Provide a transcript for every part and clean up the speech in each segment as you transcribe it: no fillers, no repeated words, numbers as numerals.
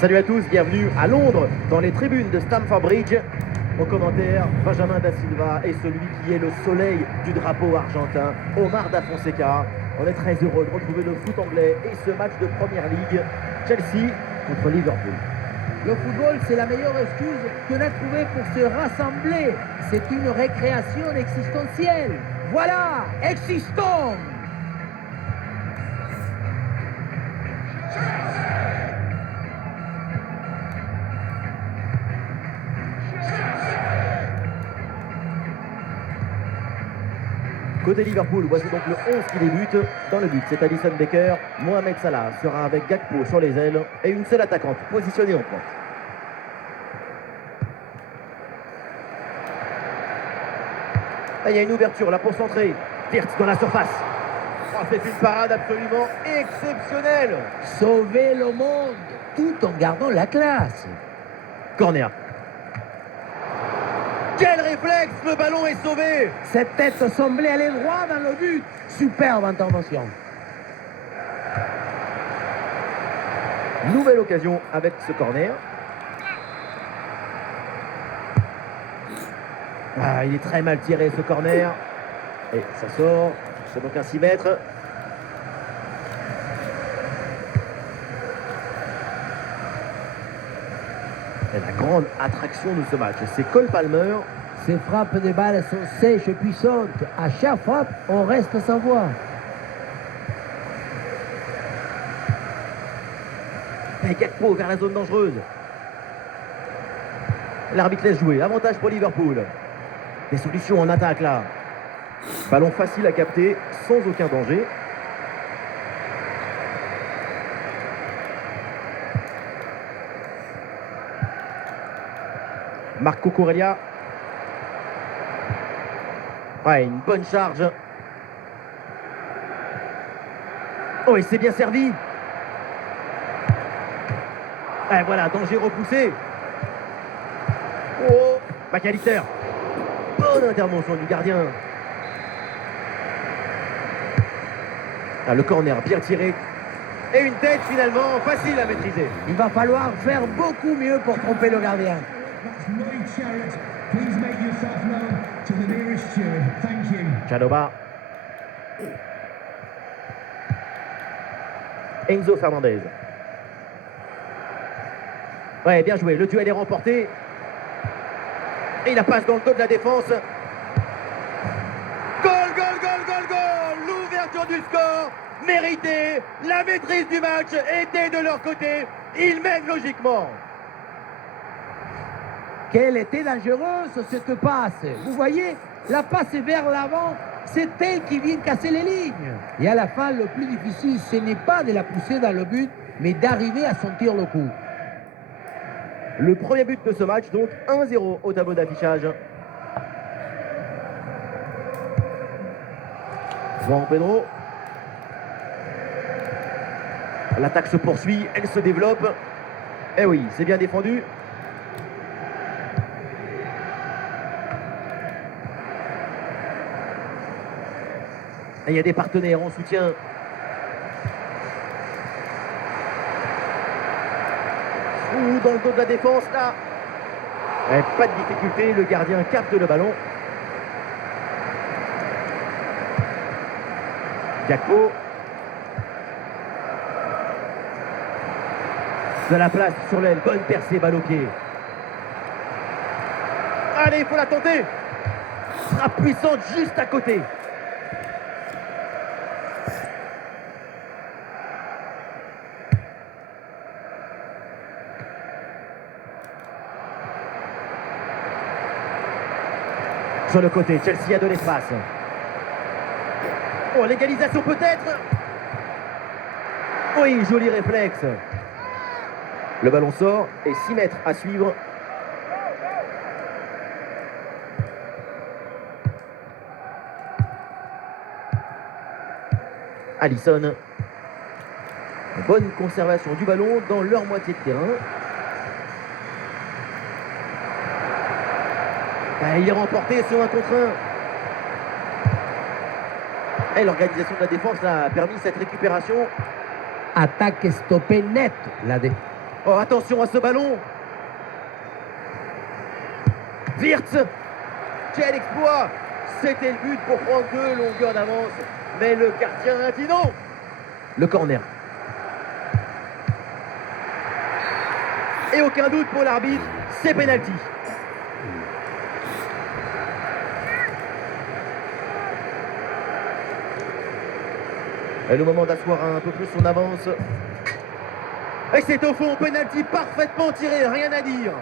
Salut à tous, bienvenue à Londres, dans les tribunes de Stamford Bridge. Au commentaire, Benjamin da Silva et celui qui est le soleil du drapeau argentin, Omar da Fonseca. On est très heureux de retrouver le foot anglais et ce match de Première Ligue, Chelsea contre Liverpool. Le football, c'est la meilleure excuse qu'on a trouvée pour se rassembler. C'est une récréation existentielle. Voilà, existons! Côté Liverpool, voici donc le 11 qui débute. Dans le but, c'est Alisson Becker. Mohamed Salah sera avec Gakpo sur les ailes et une seule attaquante positionnée en pointe. Et il y a une ouverture là pour centrer. Wirtz dans la surface. Oh, c'est une parade absolument exceptionnelle. Sauver le monde tout en gardant la classe. Corner. Quel réflexe, le ballon est sauvé. Cette tête semblait aller droit dans le but. Superbe intervention. Nouvelle occasion avec ce corner. Ah, il est très mal tiré ce corner. Et ça sort. C'est donc un 6 mètres. Et la grande attraction de ce match, c'est Cole Palmer. Ces frappes de balles sont sèches et puissantes. À chaque frappe, on reste sans voix. Et Gakpo vers la zone dangereuse. L'arbitre laisse jouer. Avantage pour Liverpool. Des solutions en attaque là. Ballon facile à capter, sans aucun danger. Marco Corellia. Ouais, une bonne charge. Oh, il s'est bien servi. Et voilà, danger repoussé. Oh, McAllister. Bonne intervention du gardien. Ah, le corner bien tiré. Et une tête finalement facile à maîtriser. Il va falloir faire beaucoup mieux pour tromper le gardien. Chaloba. Enzo Fernandez. Ouais, bien joué. Le duel est remporté. Et il la passe dans le dos de la défense. Goal, goal, goal, goal, goal. L'ouverture du score méritée. La maîtrise du match était de leur côté. Ils mènent logiquement. Quelle était dangereuse cette passe. Vous voyez, la passe vers l'avant, c'est elle qui vient casser les lignes. Et à la fin, le plus difficile, ce n'est pas de la pousser dans le but, mais d'arriver à sentir le coup. Le premier but de ce match, donc 1-0 au tableau d'affichage. Juan Pedro. L'attaque se poursuit, elle se développe. Eh oui, c'est bien défendu. Et il y a des partenaires en soutien. Ou dans le dos de la défense, là. Et pas de difficulté, le gardien capte le ballon. Gakpo. De la place sur l'aile, bonne percée, balle au pied. Allez, il faut la tenter. Frappe puissante juste à côté. Sur le côté, Chelsea a de l'espace. Oh, l'égalisation peut-être. Oui, joli réflexe. Le ballon sort et 6 mètres à suivre. Alisson. Bonne conservation du ballon dans leur moitié de terrain. Il est remporté sur un contre un. Et l'organisation de la défense a permis cette récupération. Attaque stoppée nette, la Oh, attention à ce ballon. Wirtz. Quel exploit. C'était le but pour prendre 2 longueurs d'avance. Mais le gardien a dit non. Le corner. Et aucun doute pour l'arbitre, c'est pénalty. Et le moment d'asseoir un peu plus son avance. Et c'est au fond, pénalty parfaitement tiré, rien à dire.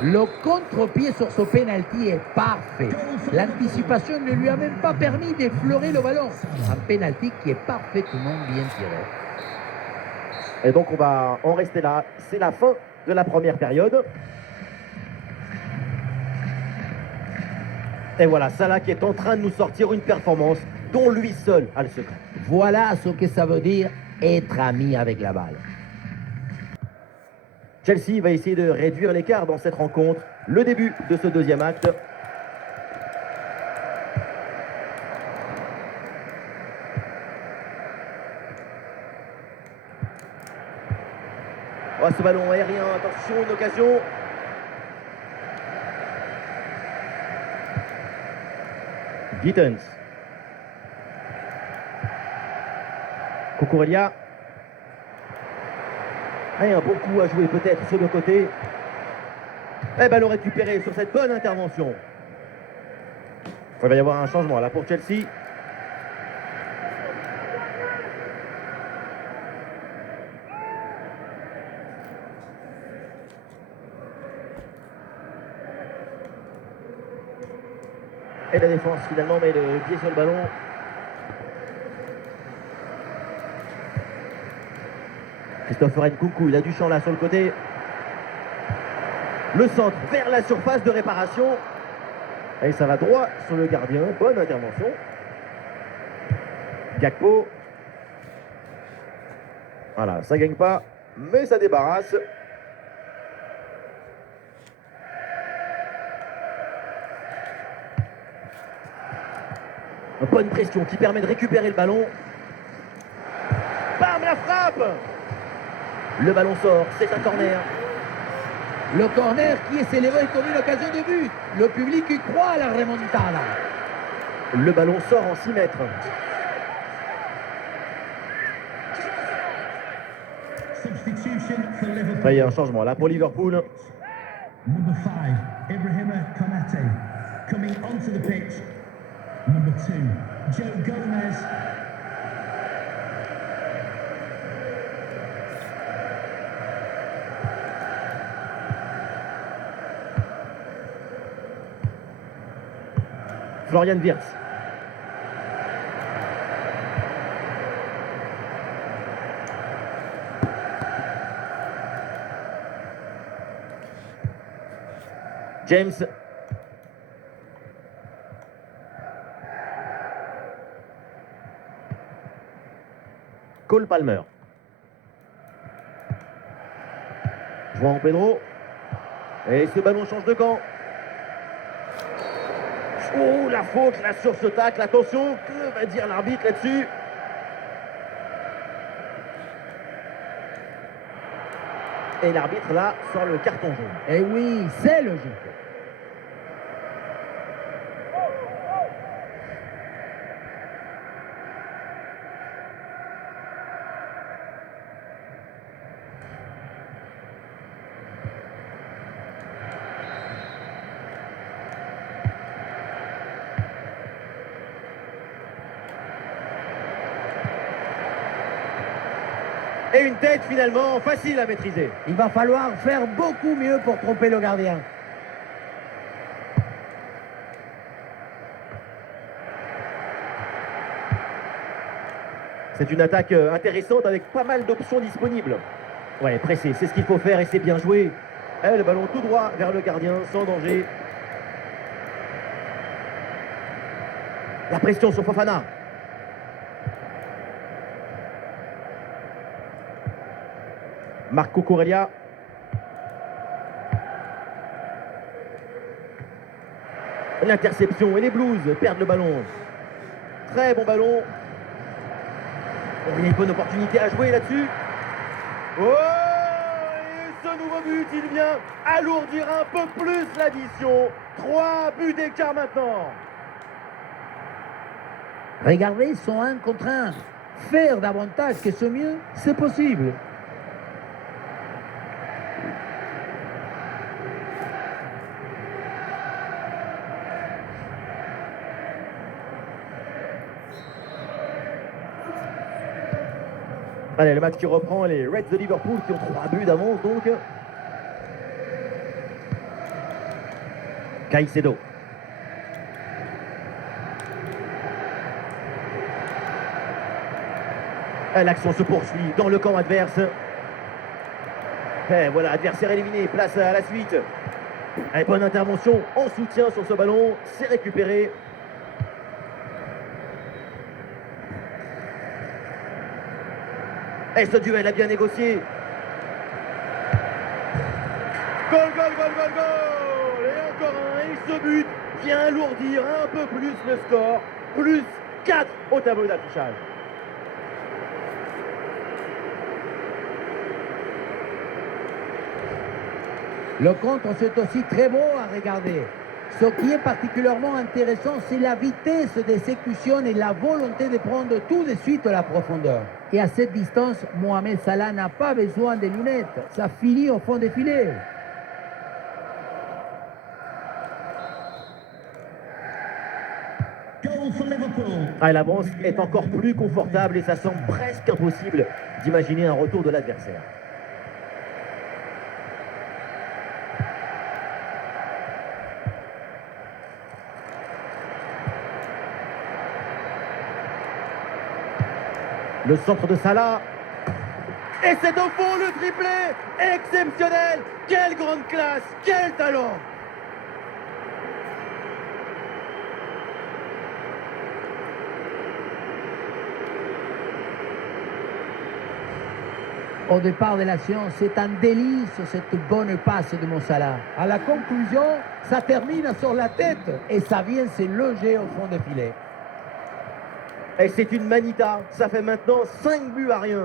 Le contre-pied sur ce penalty est parfait. L'anticipation ne lui a même pas permis d'effleurer le ballon. Un penalty qui est parfaitement bien tiré. Et donc on va en rester là. C'est la fin de la première période. Et voilà, Salah qui est en train de nous sortir une performance dont lui seul a le secret. Voilà ce que ça veut dire être ami avec la balle. Chelsea va essayer de réduire l'écart dans cette rencontre. Le début de ce deuxième acte. Oh, ce ballon aérien, attention, une occasion. Gittens. Cucurella. Et un bon coup à jouer peut-être sur le côté. Et ballon récupéré sur cette bonne intervention. Il va y avoir un changement là pour Chelsea. Et la défense finalement met le pied sur le ballon. Christopher Nkunku, il a du champ là sur le côté. Le centre vers la surface de réparation. Et ça va droit sur le gardien. Bonne intervention. Gakpo. Voilà, ça gagne pas, mais ça débarrasse. Une bonne pression qui permet de récupérer le ballon. Bam, la frappe. Le ballon sort, c'est un corner. Le corner qui est célébré comme une occasion de but. Le public y croit à la remontada. Le ballon sort en 6 mètres. Il y a un changement là pour Liverpool. Number 5, Ibrahima Konate, coming onto the pitch. Number 2, Joe Gomez. Florian Wirtz. James. Cole Palmer. João Pedro. Et ce ballon change de camp. Oh, la faute là sur ce tacle. Attention, que va dire l'arbitre là-dessus? Et l'arbitre là sort le carton jaune. Et oui, c'est logique. Et une tête finalement facile à maîtriser. Il va falloir faire beaucoup mieux pour tromper le gardien. C'est une attaque intéressante avec pas mal d'options disponibles. Ouais, pressé, c'est ce qu'il faut faire et c'est bien joué. Et le ballon tout droit vers le gardien, sans danger. La pression sur Fofana. Marc Cucurella. L'interception et les Blues perdent le ballon. Très bon ballon. Il y a une bonne opportunité à jouer là-dessus. Oh, et ce nouveau but, il vient alourdir un peu plus l'addition. 3 buts d'écart maintenant. Regardez, ils sont 1 contre 1. Faire davantage que ce mieux, c'est possible. Allez, le match qui reprend, les Reds de Liverpool qui ont 3 buts d'avance donc. Caicedo. L'action se poursuit dans le camp adverse. Et voilà, adversaire éliminé, place à la suite. Allez, bonne intervention en soutien sur ce ballon, c'est récupéré. Et ce duel a bien négocié. Goal, goal, goal, goal, goal. Et encore un, et ce but vient alourdir un peu plus le score. Plus 4 au tableau d'affichage. Le contre, c'est aussi très beau à regarder. Ce qui est particulièrement intéressant, c'est la vitesse d'exécution et la volonté de prendre tout de suite la profondeur. Et à cette distance, Mohamed Salah n'a pas besoin de lunettes. Ça finit au fond des filets. Goal for Liverpool. Ah, l'avance est encore plus confortable et ça semble presque impossible d'imaginer un retour de l'adversaire. Le centre de Salah. Et c'est au fond le triplé. Exceptionnel. Quelle grande classe. Quel talent. Au départ de la séance, c'est un délice cette bonne passe de Mo Salah. À la conclusion, ça termine sur la tête et ça vient se loger au fond des filets. Et c'est une manita. Ça fait maintenant 5 buts à rien.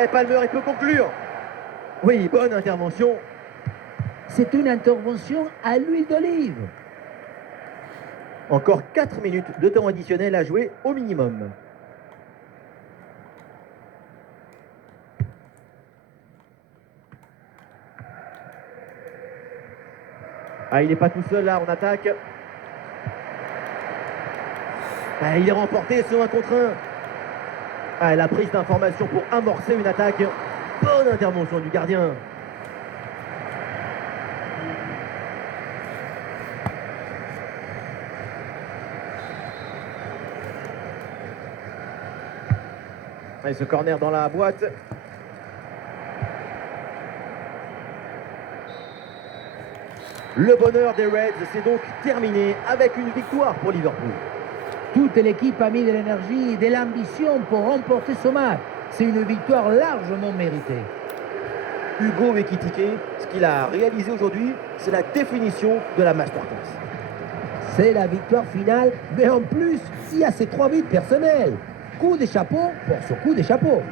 Et Palmer, il peut conclure. Oui, bonne intervention. C'est une intervention à l'huile d'olive. Encore 4 minutes de temps additionnel à jouer au minimum. Ah, il n'est pas tout seul là en attaque. Ah, il est remporté sur 1 contre 1. Ah, la prise d'information pour amorcer une attaque. Bonne intervention du gardien. Et ce corner dans la boîte. Le bonheur des Reds, c'est donc terminé avec une victoire pour Liverpool. Toute l'équipe a mis de l'énergie et de l'ambition pour remporter ce match. C'est une victoire largement méritée. Hugo Ekitike, ce qu'il a réalisé aujourd'hui, c'est la définition de la masterclass. C'est la victoire finale, mais en plus, il y a ces 3 buts personnels. Coup de chapeau pour ce coup de chapeau.